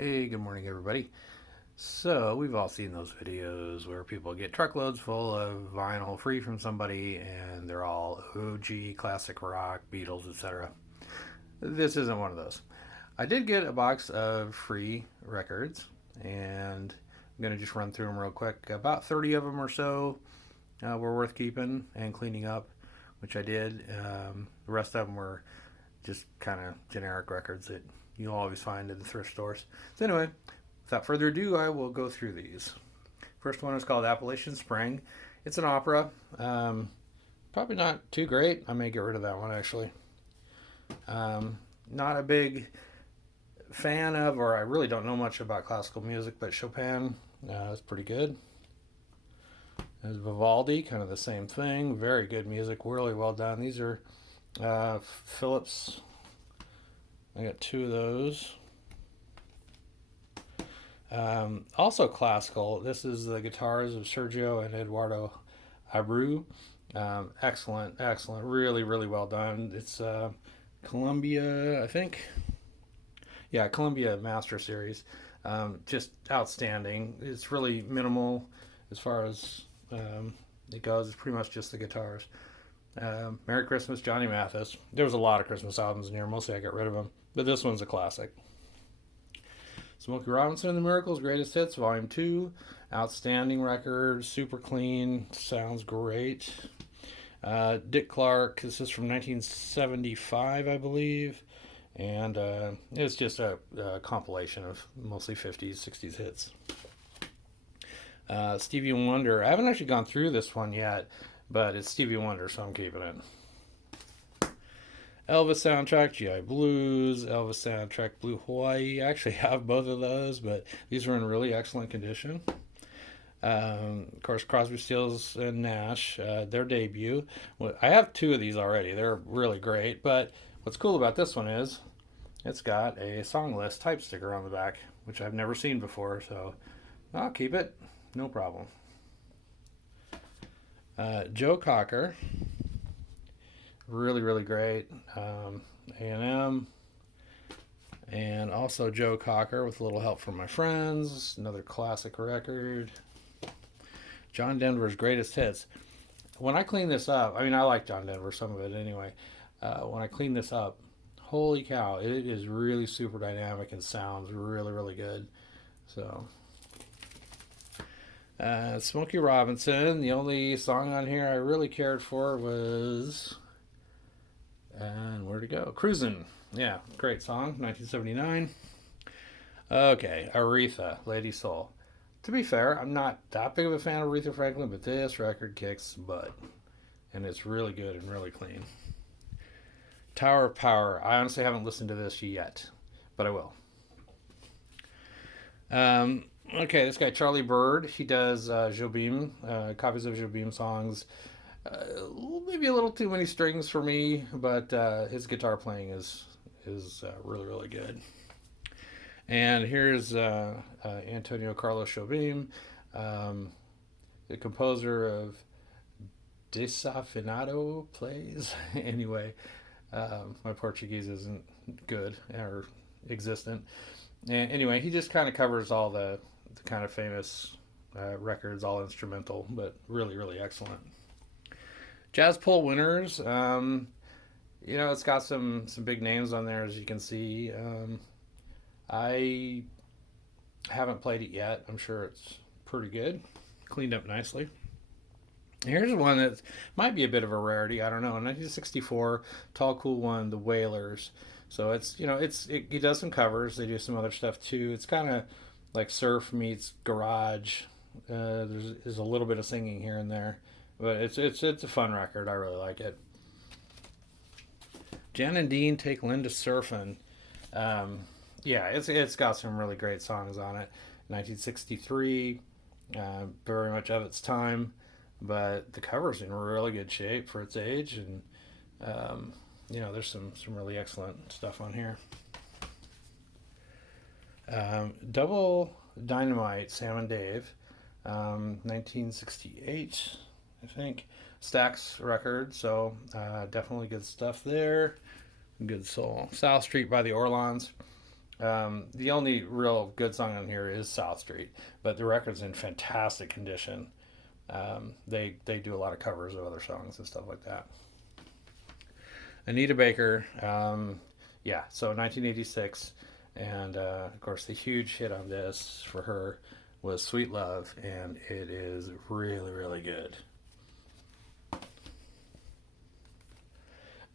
Hey, good morning, everybody. So, we've all seen those videos where people get truckloads full of vinyl free from somebody and they're all OG, classic rock, Beatles, etc. This isn't one of those. I did get a box of free records and I'm going to just run through them real quick. About 30 of them or so were worth keeping and cleaning up, which I did. The rest of them were just kind of generic records that you'll always find in the thrift stores. So, anyway, without further ado, I will go through these. First one is called Appalachian Spring. It's an opera. Probably not too great. I may get rid of that one actually. Not a big fan of, or I really don't know much about classical music, but Chopin is pretty good. There's Vivaldi, kind of the same thing. Very good music, really well done. These are Philips. I got two of those. Also classical. This is the guitars of Sergio and Eduardo Abreu. Excellent, excellent. Really, really well done. It's Columbia, I think. Yeah, Columbia Master Series. Just outstanding. It's really minimal as far as it goes. It's pretty much just the guitars. Merry Christmas, Johnny Mathis. There was a lot of Christmas albums in here. Mostly I got rid of them. But this one's a classic. Smokey Robinson and the Miracles, Greatest Hits, Volume 2. Outstanding record. Super clean. Sounds great. Dick Clark. This is from 1975, I believe. And it's just a compilation of mostly 50s, 60s hits. Stevie Wonder. I haven't actually gone through this one yet, but it's Stevie Wonder, so I'm keeping it. Elvis soundtrack, GI Blues, Elvis soundtrack, Blue Hawaii. I actually have both of those, but these are in really excellent condition. Of course, Crosby, Stills, and Nash, their debut. Well, I have two of these already. They're really great, but what's cool about this one is it's got a song list type sticker on the back, which I've never seen before, so I'll keep it. No problem. Joe Cocker, really, really great. A&M, and also Joe Cocker with a little help from my friends. Another classic record. John Denver's Greatest Hits. When I clean this up, I mean, I like John Denver, some of it anyway. When I clean this up, holy cow, it is really super dynamic and sounds really, really good. So, Smokey Robinson, the only song on here I really cared for was, and where'd it go? Cruisin'. Yeah, great song, 1979. Okay, Aretha, Lady Soul. To be fair, I'm not that big of a fan of Aretha Franklin, but this record kicks butt. And it's really good and really clean. Tower of Power. I honestly haven't listened to this yet, but I will. Okay, this guy Charlie Bird, he does Jobim, copies of Jobim songs. Maybe a little too many strings for me, but his guitar playing is really, really good. And here's Antonio Carlos Jobim, the composer of Desafinado Plays. Anyway, my Portuguese isn't good or existent. And anyway, he just kind of covers all the kind of famous records, all instrumental, but really, really excellent. Jazz Poll winners. It's got some big names on there, as you can see. I haven't played it yet. I'm sure it's pretty good. Cleaned up nicely. Here's one that might be a bit of a rarity. I don't know. In 1964, Tall Cool One, The Wailers. So he does some covers. They do some other stuff too. It's kind of like surf meets garage. There's a little bit of singing here and there, but it's a fun record. I really like it. Jan and Dean Take Linda Surfin'. Yeah, it's got some really great songs on it. 1963, very much of its time, but the cover's in really good shape for its age, and there's some really excellent stuff on here. Double Dynamite, Sam and Dave, 1968, I think. Stax record, so definitely good stuff there. Good soul. South Street by the Orlons. The only real good song on here is South Street, but the record's in fantastic condition. They do a lot of covers of other songs and stuff like that. Anita Baker, yeah, so 1986, and of course the huge hit on this for her was Sweet Love, and it is really, really good.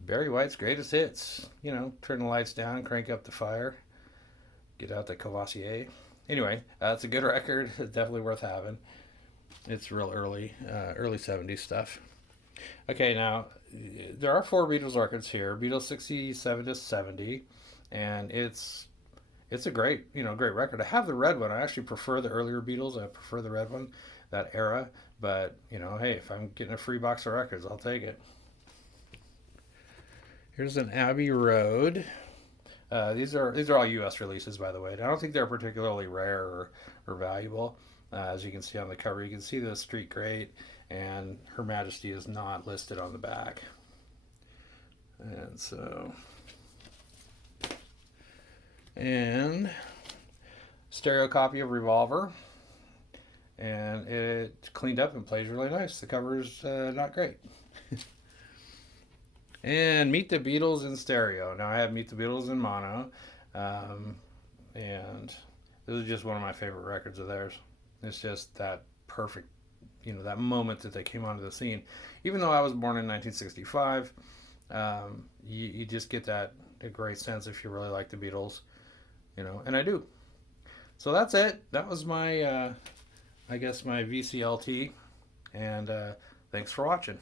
Barry White's greatest hits, turn the lights down, crank up the fire, get out the Cavassier. Anyway, it's a good record, definitely worth having. It's real early 70s stuff. Okay, now there are four Beatles records here. Beatles 67 to 70, and it's a great record. I have the red one. I actually prefer the earlier Beatles. I prefer the red one, that era. But hey, if I'm getting a free box of records, I'll take it. Here's an Abbey Road. These are all U.S. releases, by the way. I don't think they're particularly rare or valuable. As you can see on the cover, you can see the street great, and Her Majesty is not listed on the back. And so, and stereo copy of Revolver, and it's cleaned up and plays really nice. The cover's not great. And Meet the Beatles in stereo. Now I have Meet the Beatles in mono, and this is just one of my favorite records of theirs. It's just that perfect, that moment that they came onto the scene. Even though I was born in 1965, you just get that a great sense if you really like the Beatles, and I do. So that's it. That was my, I guess, my VCLT, and thanks for watching.